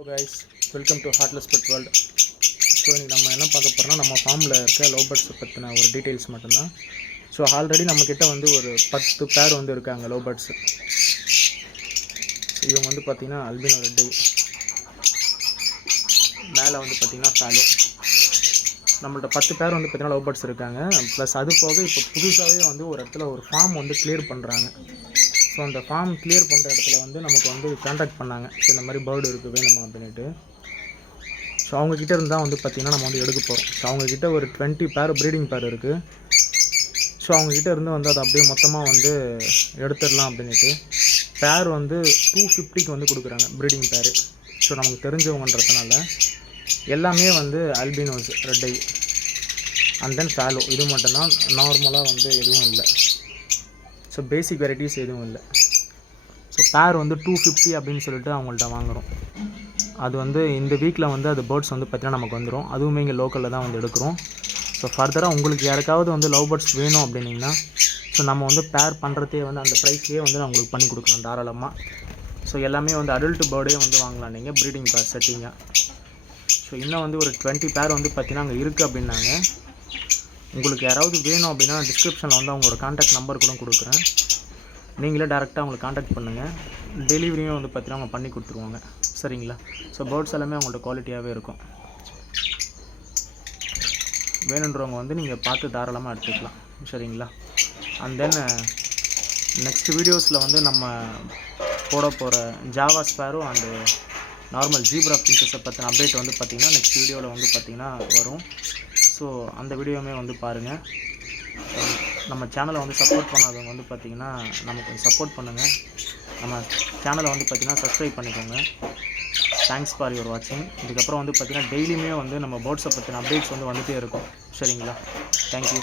Hello guys, welcome to Heartless Pet World. So இன்றைக்கி நம்ம என்ன பார்க்க போகிறோம்னா நம்ம ஃபார்மில் இருக்க லவ் பேர்ட்ஸை பற்றின ஒரு டீட்டெயில்ஸ் மட்டும்தான். ஸோ ஆல்ரெடி நம்மக்கிட்ட வந்து ஒரு 10 பேர் வந்து இருக்காங்க லவ் பேர்ட்ஸு. ஸோ இவங்க வந்து பார்த்திங்கன்னா அல்பினோ ரெட் ஐ, மேலே வந்து பார்த்திங்கன்னா ஃபேலோ. நம்மள்ட்ட 10 பேர் வந்து பார்த்திங்கன்னா லவ் பேர்ட்ஸ் இருக்காங்க. ப்ளஸ் அது போக இப்போ புதுசாகவே வந்து ஒரு இடத்துல ஒரு ஃபார்ம் வந்து கிளியர் பண்ணுறாங்க. ஸோ அந்த ஃபார்ம் கிளியர் பண்ணுற இடத்துல வந்து நமக்கு வந்து கான்டாக்ட் பண்ணாங்க. ஸோ இந்த மாதிரி பேர்டு இருக்குது வேணுமா அப்படின்ட்டு. ஸோ அவங்கக்கிட்ட இருந்தால் வந்து பார்த்திங்கன்னா நம்ம வந்து எடுக்க போகிறோம். ஸோ அவங்கக்கிட்ட ஒரு 20 பேர் ப்ரீடிங் பேர் இருக்குது. ஸோ அவங்கக்கிட்ட இருந்து வந்து அதை அப்படியே மொத்தமாக வந்து எடுத்துடலாம் அப்படின்ட்டு பேர் வந்து 250க்கு வந்து கொடுக்குறாங்க ப்ரீடிங் பேர். ஸோ நமக்கு தெரிஞ்சவங்கன்றதுனால எல்லாமே வந்து அல்பினோஸ் red I and then Fallot, இது மட்டும்தான். நார்மலாக வந்து எதுவும் இல்லை. ஸோ பேசிக் வெரைட்டிஸ் எதுவும் இல்லை. ஸோ பேர் வந்து 250 அப்படின்னு சொல்லிட்டு அவங்கள்ட்ட வாங்குகிறோம். அது வந்து இந்த வீக்கில் வந்து அது பேர்ட்ஸ் வந்து பார்த்திங்கன்னா நமக்கு வந்துடும். அதுவுமே இங்கே லோக்கலில் தான் வந்து எடுக்கிறோம். ஸோ ஃபர்தராக உங்களுக்கு யாருக்காவது வந்து லவ் பேர்ட்ஸ் வேணும் அப்படின்னிங்கன்னா ஸோ நம்ம வந்து பேர் பண்ணுறதே வந்து அந்த ப்ரைஸ்லேயே வந்து நான் உங்களுக்கு பண்ணி கொடுக்கலாம் தாராளமாக. ஸோ எல்லாமே வந்து அடல்ட் பேர்டே வந்து வாங்கலாம் நீங்கள் ப்ரீடிங் பேர் செட்டிங்காக. ஸோ இன்னும் வந்து ஒரு 20 பேர் வந்து பார்த்திங்கன்னா அங்கே இருக்குது அப்படின்னாங்க. உங்களுக்கு யாராவது வேணும் அப்படின்னா டிஸ்கிரிப்ஷனில் வந்து அவங்களோட கான்டாக்ட் நம்பர் கூட கொடுக்குறேன். நீங்களே டேரெக்டாக அவங்களுக்கு கான்டாக்ட் பண்ணுங்கள். டெலிவரியும் வந்து பார்த்திங்கன்னா அவங்க பண்ணி கொடுத்துருவாங்க. சரிங்களா? ஸோ பேர்ட்ஸ் எல்லாமே அவங்கள்ட்ட குவாலிட்டியாகவே இருக்கும். வேணுன்றவங்க வந்து நீங்கள் பார்த்து தாராளமாக எடுத்துக்கலாம். சரிங்களா? அண்ட் தென் நெக்ஸ்ட் வீடியோஸில் வந்து நம்ம போட போகிற Java sparrow and normal zebra பிரின்சஸை பற்றின அப்டேட் வந்து பார்த்திங்கன்னா நெக்ஸ்ட் வீடியோவில் வந்து பார்த்திங்கன்னா வரும். ஸோ அந்த வீடியோவுமே வந்து பாருங்கள். நம்ம சேனலை வந்து சப்போர்ட் பண்ணாதவங்க வந்து பார்த்திங்கன்னா நமக்கு கொஞ்சம் சப்போர்ட் பண்ணுங்கள். நம்ம சேனலை வந்து பார்த்திங்கன்னா சப்ஸ்கிரைப் பண்ணிக்கோங்க. தேங்க்ஸ் ஃபார் யுவர் வாட்சிங். இதுக்கப்புறம் வந்து பார்த்திங்கன்னா டெய்லியுமே வந்து நம்ம பேர்ட்ஸை பற்றின அப்டேட்ஸ் வந்து வந்துகிட்டே இருக்கும். சரிங்களா? தேங்க்யூ.